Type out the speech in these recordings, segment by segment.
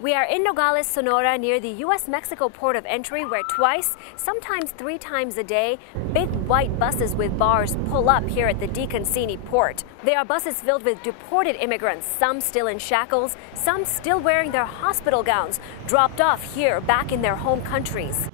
We are in Nogales, Sonora, near the U.S.-Mexico port of entry, where twice, sometimes 3 times a day, big white buses with bars pull up here at the Deconcini port. They are buses filled with deported immigrants, some still in shackles, some still wearing their hospital gowns, dropped off here back in their home countries.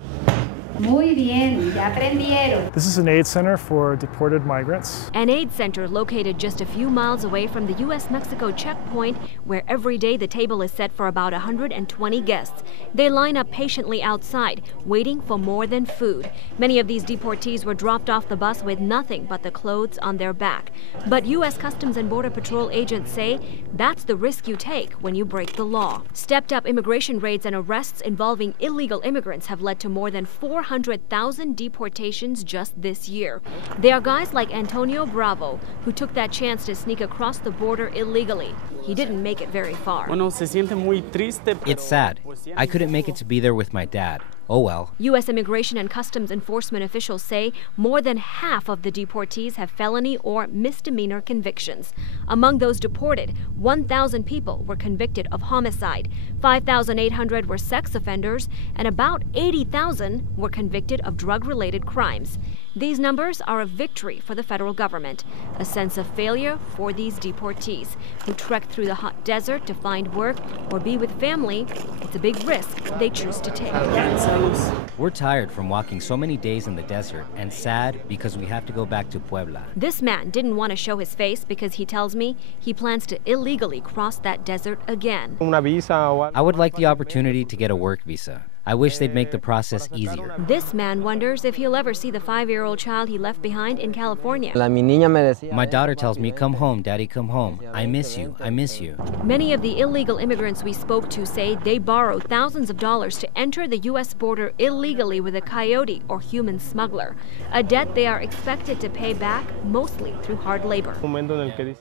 Muy bien, ya aprendieron. This is an aid center for deported migrants. An aid center located just a few miles away from the U.S.-Mexico checkpoint, where every day the table is set for about 120 guests. They line up patiently outside, waiting for more than food. Many of these deportees were dropped off the bus with nothing but the clothes on their back. But U.S. Customs and Border Patrol agents say that's the risk you take when you break the law. Stepped-up immigration raids and arrests involving illegal immigrants have led to more than 400,000 deportations just this year. They are guys like Antonio Bravo, who took that chance to sneak across the border illegally. He didn't make it very far. It's sad. I couldn't make it to be there with my dad. Oh well. U.S. Immigration and Customs Enforcement officials say more than half of the deportees have felony or misdemeanor convictions. Among those deported, 1,000 people were convicted of homicide, 5,800 were sex offenders, and about 80,000 were convicted of drug-related crimes. These numbers are a victory for the federal government, a sense of failure for these deportees who trek through the hot desert to find work or be with family. It's a big risk they choose to take. We're tired from walking so many days in the desert and sad because we have to go back to Puebla. This man didn't want to show his face because he tells me he plans to illegally cross that desert again. I would like the opportunity to get a work visa. I wish they'd make the process easier. This man wonders if he'll ever see the 5-year-old child he left behind in California. My daughter tells me, "Come home, Daddy, come home. I miss you, I miss you." Many of the illegal immigrants we spoke to say they borrow thousands of dollars to enter the U.S. border illegally with a coyote or human smuggler, a debt they are expected to pay back mostly through hard labor.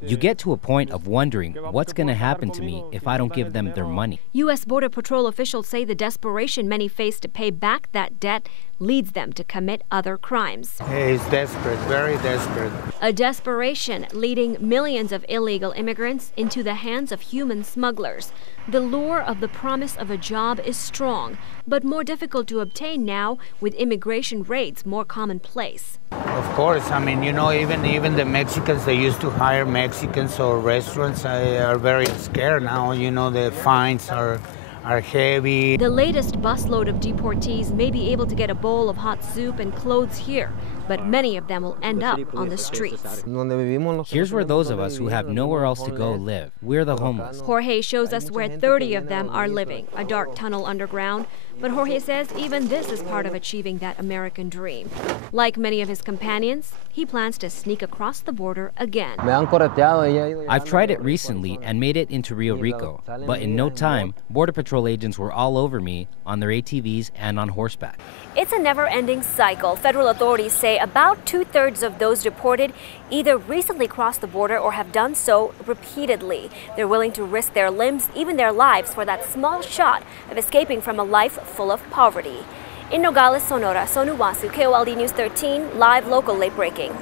You get to a point of wondering what's going to happen to me if I don't give them their money. U.S. Border Patrol officials say the desperation many face to pay back that debt leads them to commit other crimes. He's desperate, very desperate. A desperation leading millions of illegal immigrants into the hands of human smugglers. The lure of the promise of a job is strong, but more difficult to obtain now with immigration raids more commonplace. Of course, I mean, you know, even the Mexicans, they used to hire Mexicans or restaurants are very scared now. You know, the fines are heavy. The latest busload of deportees may be able to get a bowl of hot soup and clothes here, but many of them will end up on the streets. Here's where those of us who have nowhere else to go live. We're the homeless. Jorge shows us where 30 of them are living, a dark tunnel underground. But Jorge says even this is part of achieving that American dream. Like many of his companions, he plans to sneak across the border again. I've tried it recently and made it into Rio Rico, but in no time, Border Patrol agents were all over me on their ATVs and on horseback. It's a never-ending cycle. Federal authorities say about 2/3 of those deported either recently crossed the border or have done so repeatedly. They're willing to risk their limbs, even their lives, for that small shot of escaping from a life full of poverty. In Nogales, Sonora, Sonu Wasu, KOLD News 13, live local late breaking.